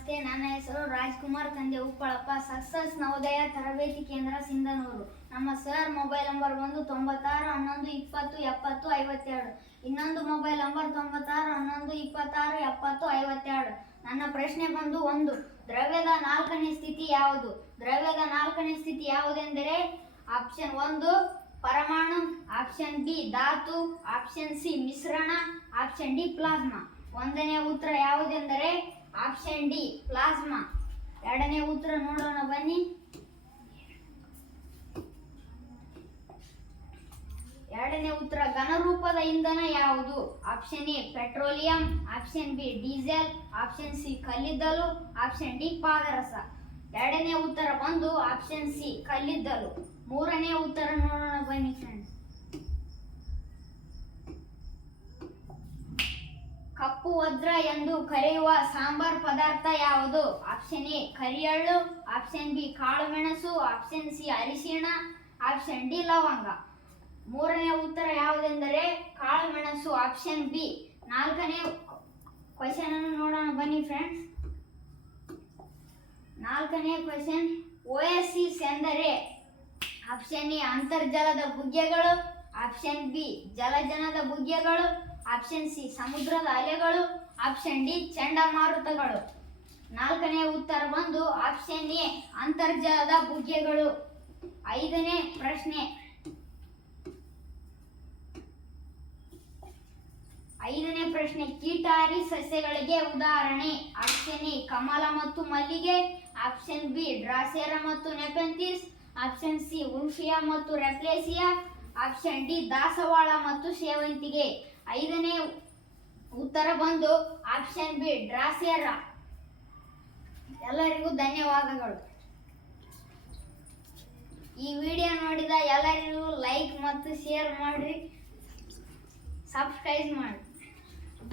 ನಮಸ್ತೆ. ನನ್ನ ಹೆಸರು ರಾಜ್ಕುಮಾರ್, ತಂದೆ ಉಪ್ಪಳಪ್ಪ, ಸಕ್ಸಸ್ ನವೋದಯ ತರಬೇತಿ ಕೇಂದ್ರ ಸಿಂಧನೂರು. ನಮ್ಮ ಸರ್ ಮೊಬೈಲ್ ನಂಬರ್ ಬಂದು 96 11 20 70 52. ಇನ್ನೊಂದು ಮೊಬೈಲ್ ನಂಬರ್ 96 11 26 70 52. ನನ್ನ ಪ್ರಶ್ನೆ ಬಂದು 1. ದ್ರವ್ಯದ 4ನೇ ಸ್ಥಿತಿ ಯಾವುದು? ದ್ರವ್ಯದ 4ನೇ ಸ್ಥಿತಿ ಯಾವುದೆಂದರೆ ಆಪ್ಷನ್ 1 ಪರಮಾಣು, ಆಪ್ಷನ್ ಬಿ ಧಾತು, ಆಪ್ಷನ್ ಸಿ ಮಿಶ್ರಣ, ಆಪ್ಷನ್ ಡಿ ಪ್ಲಾಸ್ಮಾ. 1ನೇ ಉತ್ತರ ಯಾವುದೆಂದರೆ ಆಪ್ಷನ್ ಡಿ ಪ್ಲಾಸ್ಮಾ. 2ನೇ ಉತ್ತರ ನೋಡೋಣ ಬನ್ನಿ. 2ನೇ ಉತ್ತರ ಘನರೂಪದ ಇಂಧನ ಯಾವುದು? Option A petroleum, option B diesel, option C ಕಲ್ಲಿದ್ದಲು, ಆಪ್ಷನ್ ಡಿ ಪಾದರಸ. 2ನೇ ಉತ್ತರ ಬಂದು ಆಪ್ಷನ್ ಸಿ ಕಲ್ಲಿದ್ದಲು. 3ನೇ ಉತ್ತರ ನೋಡೋಣ ಬನ್ನಿ ಫ್ರೆಂಡ್ಸ್. ಕಪ್ಪು ವಜ್ರ ಎಂದು ಕರೆಯುವ ಸಾಂಬಾರ್ ಪದಾರ್ಥ ಯಾವುದು? ಆಪ್ಷನ್ ಎ ಕರಿಯಳ್ಳು, ಆಪ್ಷನ್ ಬಿ ಕಾಳುಮೆಣಸು, ಆಪ್ಷನ್ ಸಿ ಅರಿಶಿಣ, ಆಪ್ಷನ್ ಡಿ ಲವಂಗ. 3ನೇ ಉತ್ತರ ಯಾವುದೆಂದರೆ ಕಾಳುಮೆಣಸು, ಆಪ್ಷನ್ ಬಿ. 4ನೇ ಕ್ವೆಶ್ಚನ್ ಅನ್ನು ನೋಡೋಣ ಬನ್ನಿ ಫ್ರೆಂಡ್ಸ್. 4ನೇ ಕ್ವೆಶ್ಚನ್, ಓಯಸಿಸ್ ಎಂದರೆ ಆಪ್ಷನ್ ಎ ಅಂತರ್ಜಲದ ಬುಗ್ಗೆಗಳು, ಆಪ್ಷನ್ ಬಿ ಜಲಜನದ ಬುಗ್ಗೆಗಳು, ಆಪ್ಷನ್ ಸಿ ಸಮುದ್ರದ ಅಲೆಗಳು, ಆಪ್ಷನ್ ಡಿ ಚಂಡಮಾರುತಗಳು. 4ನೇ ಉತ್ತರ ಬಂದು ಆಪ್ಷನ್ ಎ ಅಂತರ್ಜಲದ ಬುಗ್ಗೆಗಳು. 5ನೇ ಪ್ರಶ್ನೆ. 5ನೇ ಪ್ರಶ್ನೆ, ಕೀಟಾರಿ ಸಸ್ಯಗಳಿಗೆ ಉದಾಹರಣೆ? ಆಪ್ಷನ್ ಎ ಕಮಲ ಮತ್ತು ಮಲ್ಲಿಗೆ, ಆಪ್ಷನ್ ಬಿ ಡ್ರಾಸೇರಾ ಮತ್ತು ನೆಪೆಂಥಿಸ್, ಆಪ್ಷನ್ ಸಿ ಉಲ್ಫಿಯಾ ಮತ್ತು ರೆಪ್ಲೇಸಿಯಾ, ಆಪ್ಷನ್ ಡಿ ದಾಸವಾಳ ಮತ್ತು ಸೇವಂತಿಗೆ. 5ನೇ ಉತ್ತರ ಬಂದು ಆಪ್ಷನ್ ಬಿ ಡ್ರಾಸೇರಾ. ಎಲ್ಲರಿಗೂ ಧನ್ಯವಾದಗಳು. ಈ ವಿಡಿಯೋ ನೋಡಿದ ಎಲ್ಲರಿಗೂ ಲೈಕ್ ಮತ್ತು ಶೇರ್ ಮಾಡಿ, ಸಬ್ಸ್ಕ್ರೈಬ್ ಮಾಡಿ.